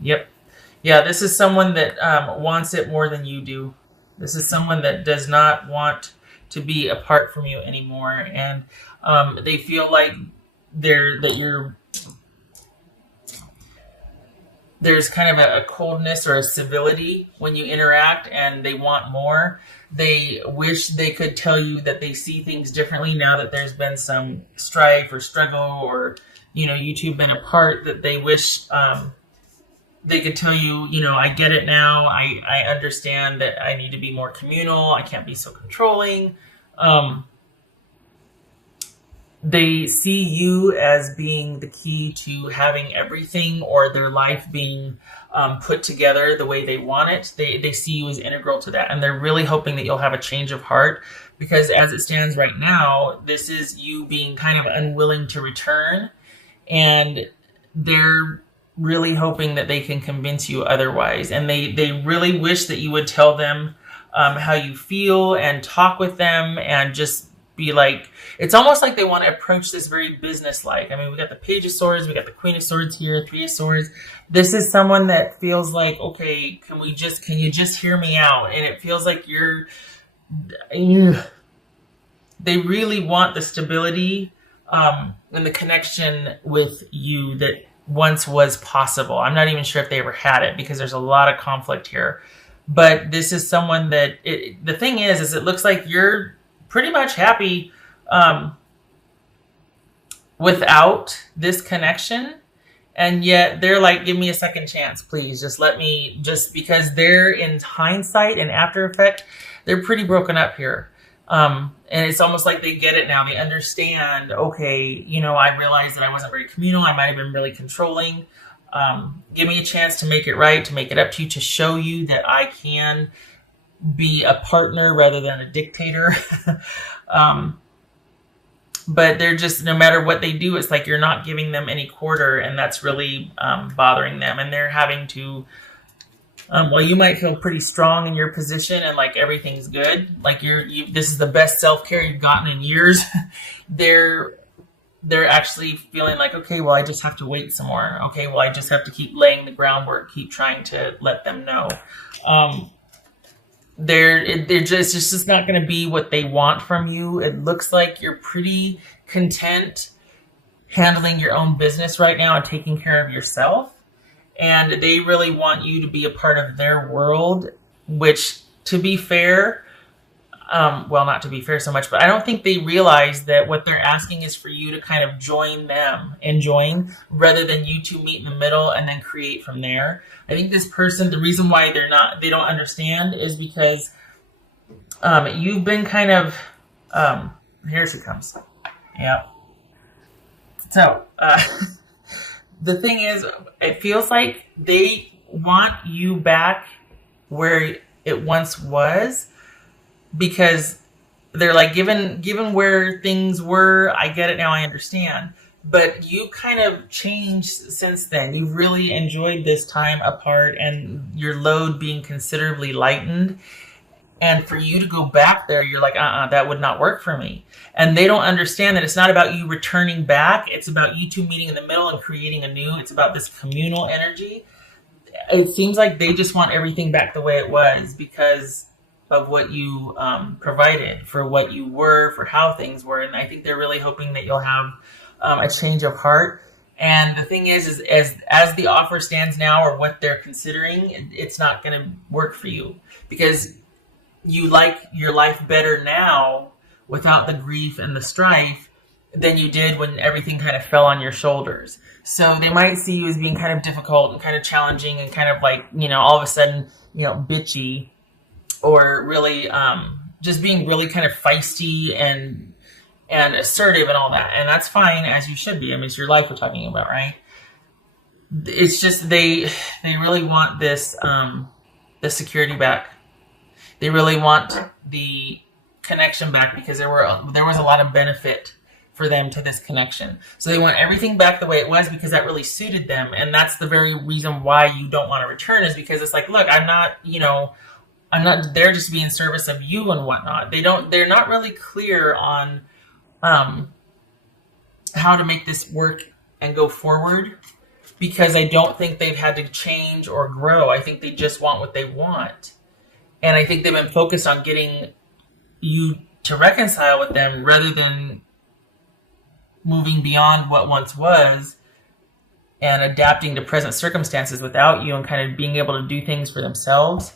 Yep. Yeah, this is someone that wants it more than you do. This is someone that does not want to be apart from you anymore, and they feel like there's kind of a coldness or a civility when you interact, and they want more. They wish they could tell you that they see things differently now that there's been some strife or struggle, or you two have been apart. That they wish they could tell you, I get it now. I understand that I need to be more communal. I can't be so controlling. Um, they see you as being the key to having everything or their life being put together the way they want it. They see you as integral to that. And they're really hoping that you'll have a change of heart, because as it stands right now, this is you being kind of unwilling to return. And they're really hoping that they can convince you otherwise. And they really wish that you would tell them how you feel and talk with them and just be like, it's almost like they want to approach this very business-like. I mean, we got the Page of Swords, we got the Queen of Swords here, Three of Swords. This is someone that feels like, okay, can you just hear me out? And it feels like they really want the stability and the connection with you that once was possible. I'm not even sure if they ever had it, because there's a lot of conflict here. But this is someone that, the thing is it looks like you're pretty much happy without this connection. And yet they're like, give me a second chance, please. Just because they're, in hindsight and after effect, they're pretty broken up here. And it's almost like they get it now. They understand, okay, I realized that I wasn't very communal. I might have been really controlling. Give me a chance to make it right, to make it up to you, to show you that I can be a partner rather than a dictator. But they're just, no matter what they do, it's like you're not giving them any quarter, and that's really bothering them. And they're having to, well, you might feel pretty strong in your position and like everything's good. Like this is the best self-care you've gotten in years. they're actually feeling like, okay, well, I just have to wait some more. Okay, well, I just have to keep laying the groundwork, keep trying to let them know. It's just not going to be what they want from you. It looks like you're pretty content handling your own business right now and taking care of yourself. And they really want you to be a part of their world, which, to be fair, well, not to be fair so much, but I don't think they realize that what they're asking is for you to kind of join them and join, rather than you two meet in the middle and then create from there. I think this person, the reason why they don't understand is because you've been kind of, here she comes. Yeah. So, the thing is, it feels like they want you back where it once was, because they're like, given where things were, I get it now, I understand. But you kind of changed since then. You've really enjoyed this time apart and your load being considerably lightened. And for you to go back there, you're like, that would not work for me. And they don't understand that it's not about you returning back. It's about you two meeting in the middle and creating anew. It's about this communal energy. It seems like they just want everything back the way it was because of what you provided, for what you were, for how things were. And I think they're really hoping that you'll have a change of heart. And the thing is as the offer stands now, or what they're considering, it's not going to work for you, because you like your life better now without the grief and the strife than you did when everything kind of fell on your shoulders. So they might see you as being kind of difficult and kind of challenging and kind of like, all of a sudden, bitchy, or really just being really kind of feisty and assertive and all that. And that's fine, as you should be. I mean, it's your life we're talking about, right? It's just they really want this the security back. They really want the connection back, because there was a lot of benefit for them to this connection. So they want everything back the way it was, because that really suited them. And that's the very reason why you don't want to return, is because it's like, look, I'm not there just to be in service of you and whatnot. They're not really clear on how to make this work and go forward. because I don't think they've had to change or grow. I think they just want what they want. And I think they've been focused on getting you to reconcile with them rather than moving beyond what once was and adapting to present circumstances without you and kind of being able to do things for themselves.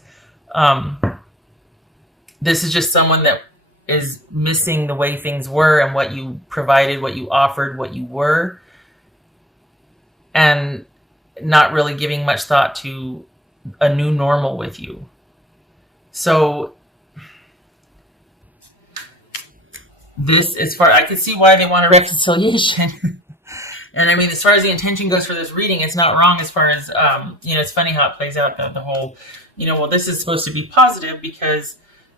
This is just someone that is missing the way things were and what you provided, what you offered, what you were, and not really giving much thought to a new normal with you. So this, as far I can see why they want a reconciliation. And I mean, as far as the intention goes for this reading, it's not wrong as far as, it's funny how it plays out, the whole, well, this is supposed to be positive because,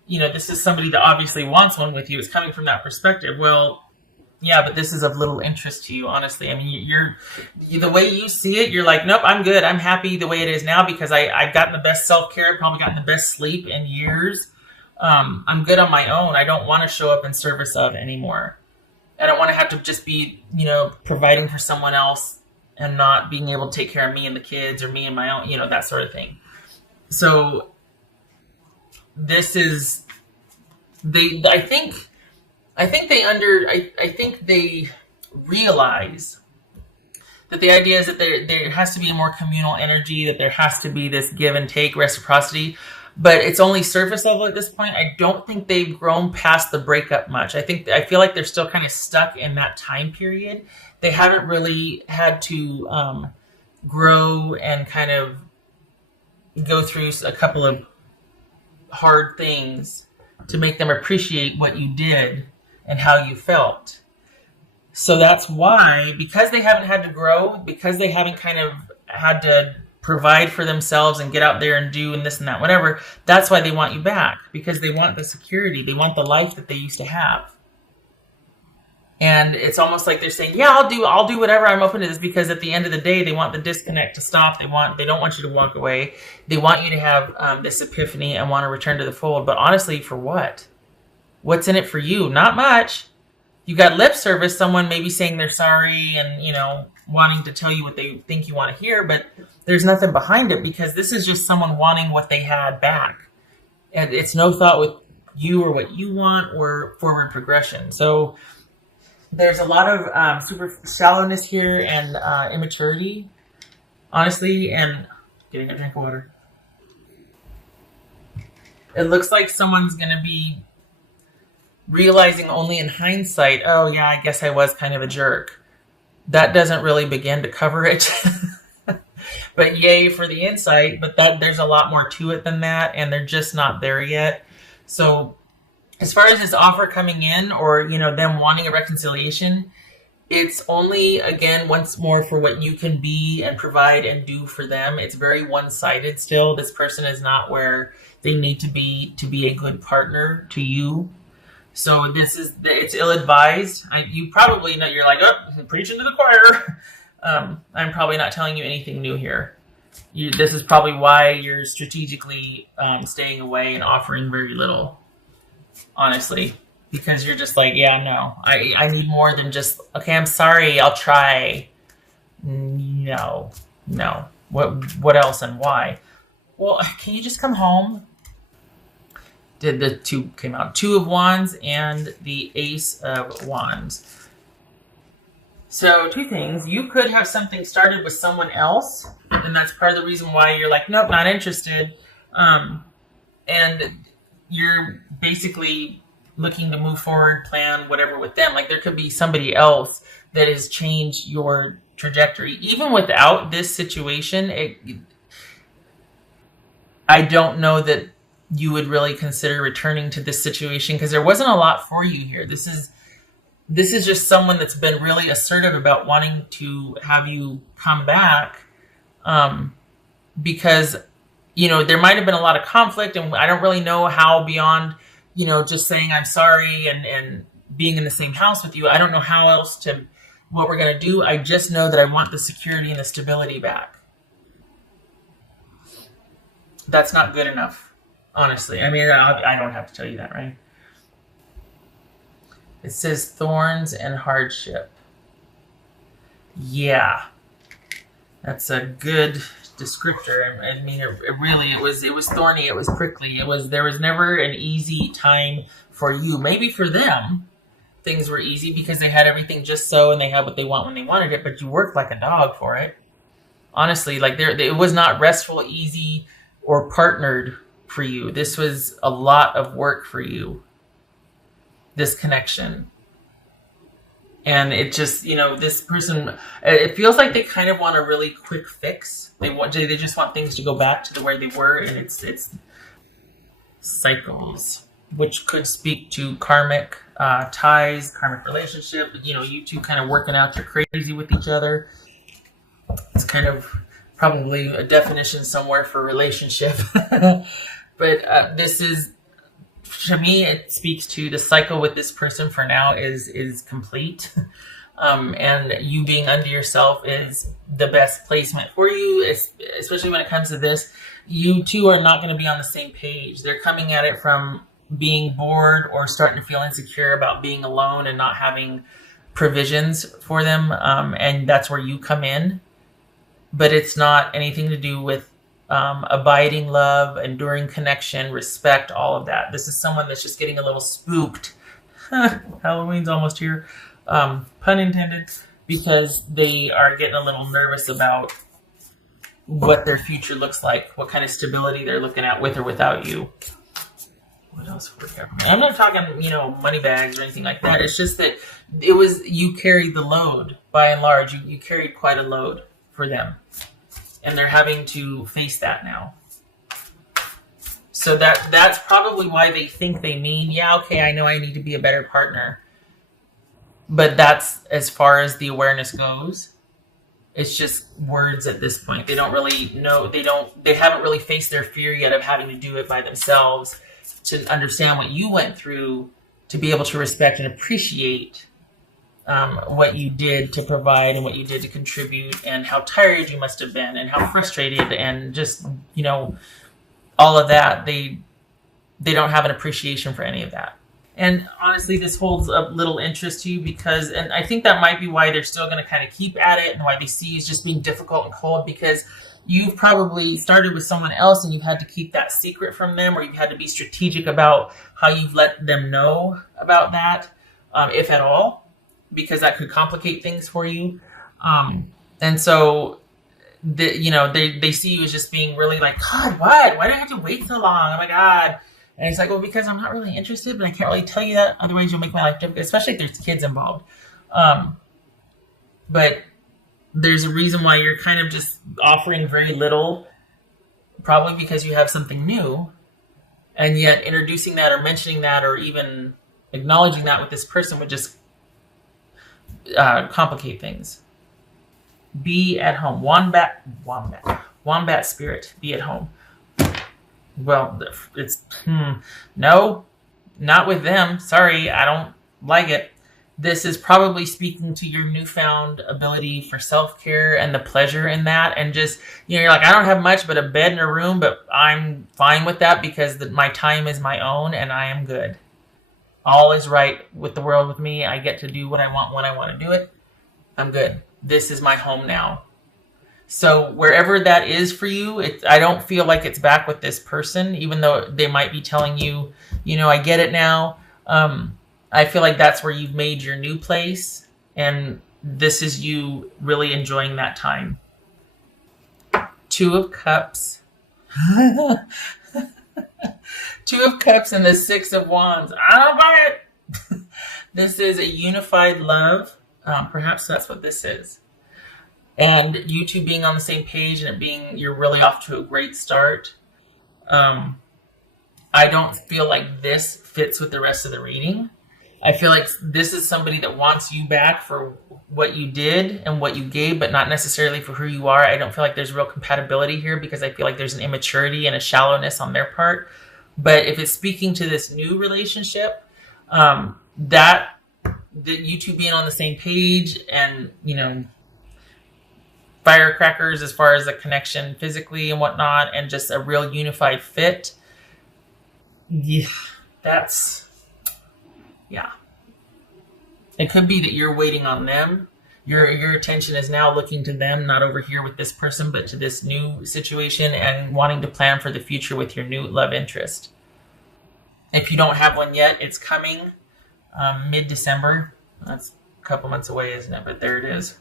this is somebody that obviously wants one with you. It's coming from that perspective. Well, yeah, but this is of little interest to you, honestly. I mean, the way you see it, you're like, nope, I'm good. I'm happy the way it is now because I've gotten the best self-care, probably gotten the best sleep in years. I'm good on my own. I don't want to show up in service of anymore. I don't want to have to just be, providing for someone else and not being able to take care of me and the kids or me and my own, that sort of thing. So this is, I think they realize that the idea is that there has to be more communal energy, that there has to be this give and take reciprocity. But it's only surface level at this point. I don't think they've grown past the breakup much. I feel like they're still kind of stuck in that time period. They haven't really had to grow and kind of go through a couple of hard things to make them appreciate what you did and how you felt. So that's why, because they haven't had to grow, because they haven't kind of had to provide for themselves and get out there and do and this and that, whatever, that's why they want you back, because they want the security. They want the life that they used to have. And it's almost like they're saying, yeah, I'll do whatever. I'm open to this, because at the end of the day, they want the disconnect to stop. They don't want you to walk away. They want you to have this epiphany and want to return to the fold. But honestly, for what? What's in it for you? Not much. You got lip service, someone maybe saying they're sorry and, wanting to tell you what they think you want to hear, but there's nothing behind it, because this is just someone wanting what they had back. And it's no thought with you or what you want or forward progression. So there's a lot of super shallowness here and immaturity, honestly, and getting a drink of water. It looks like someone's going to be realizing only in hindsight, oh yeah, I guess I was kind of a jerk. That doesn't really begin to cover it. But yay for the insight, but there's a lot more to it than that, and they're just not there yet. So as far as this offer coming in, or them wanting a reconciliation, it's only, again, once more, for what you can be and provide and do for them. It's very one-sided still. This person is not where they need to be a good partner to you. So it's ill-advised. You probably know, you're like, oh, preaching to the choir. I'm probably not telling you anything new here. This is probably why you're strategically staying away and offering very little, honestly. Because you're just like, yeah, no. I need more than just, okay, I'm sorry, I'll try. No. What else and why? Well, can you just come home? The two came out. 2 of Wands and the Ace of Wands. So 2 things. You could have something started with someone else, and that's part of the reason why you're like, nope, not interested. And you're basically looking to move forward, plan whatever with them. Like, there could be somebody else that has changed your trajectory. Even without this situation, I don't know that you would really consider returning to this situation, because there wasn't a lot for you here. This is just someone that's been really assertive about wanting to have you come back, because there might have been a lot of conflict, and I don't really know how beyond just saying I'm sorry and being in the same house with you. I don't know how else what we're going to do. I just know that I want the security and the stability back. That's not good enough. Honestly, I mean, I don't have to tell you that, right? It says thorns and hardship. Yeah. That's a good descriptor. I mean, it was thorny. It was prickly. There was never an easy time for you. Maybe for them, things were easy because they had everything just so, and they had what they want when they wanted it. But you worked like a dog for it. Honestly, like it was not restful, easy, or partnered for you. This was a lot of work for you. This connection. And it just, this person, it feels like they kind of want a really quick fix. They just want things to go back to the way they were, and it's cycles, which could speak to karmic ties, karmic relationship. You two kind of working out your crazy with each other. It's kind of probably a definition somewhere for relationship, but this is. To me, it speaks to the cycle with this person for now is complete. And you being unto yourself is the best placement for you, especially when it comes to this. You two are not going to be on the same page. They're coming at it from being bored or starting to feel insecure about being alone and not having provisions for them. And that's where you come in. But it's not anything to do with abiding love, enduring connection, respect, all of that. This is someone that's just getting a little spooked. Halloween's almost here. Pun intended, because they are getting a little nervous about what their future looks like, what kind of stability they're looking at with or without you. What else? I'm not talking, money bags or anything like that. It's just that you carried the load by and large. You carried quite a load for them. And they're having to face that now. So that's probably why they think they mean, yeah, okay, I know I need to be a better partner. But that's as far as the awareness goes. It's just words at this point. They don't really know, they haven't really faced their fear yet of having to do it by themselves to understand what you went through to be able to respect and appreciate what you did to provide and what you did to contribute, and how tired you must have been and how frustrated, and just, all of that. They don't have an appreciation for any of that. And honestly, this holds a little interest to you and I think that might be why they're still going to kind of keep at it, and why they see you as just being difficult and cold, because you've probably started with someone else and you've had to keep that secret from them, or you've had to be strategic about how you've let them know about that, if at all, because that could complicate things for you. And so, they see you as just being really like, God, what? Why do I have to wait so long? Oh my God. And it's like, well, because I'm not really interested, but I can't really tell you that. Otherwise, you'll make my life difficult, especially if there's kids involved. But there's a reason why you're kind of just offering very little, probably because you have something new. And yet introducing that or mentioning that or even acknowledging that with this person would just complicate things. Be at home. Wombat spirit. Be at home. Well, it's no, not with them. Sorry, I don't like it. This is probably speaking to your newfound ability for self-care and the pleasure in that, and just, you're like, I don't have much but a bed and a room, but I'm fine with that because my time is my own and I am good. All is right with the world with me. I get to do what I want when I want to do it. I'm good. This is my home now. So wherever that is for you, I don't feel like it's back with this person, even though they might be telling you, I get it now. I feel like that's where you've made your new place, and this is you really enjoying that time. 2 of Cups. 2 of Cups and the 6 of Wands. I don't buy it. This is a unified love. Perhaps that's what this is. And you two being on the same page, and you're really off to a great start. I don't feel like this fits with the rest of the reading. I feel like this is somebody that wants you back for what you did and what you gave, but not necessarily for who you are. I don't feel like there's real compatibility here, because I feel like there's an immaturity and a shallowness on their part. But if it's speaking to this new relationship, that you two being on the same page, and, firecrackers as far as the connection physically and whatnot, and just a real unified fit. Yeah, yeah. It could be that you're waiting on them Your attention is now looking to them, not over here with this person, but to this new situation and wanting to plan for the future with your new love interest. If you don't have one yet, it's coming mid-December. That's a couple months away, isn't it? But there it is.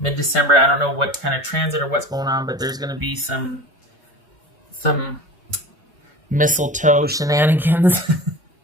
Mid-December. I don't know what kind of transit or what's going on, but there's going to be some mistletoe shenanigans.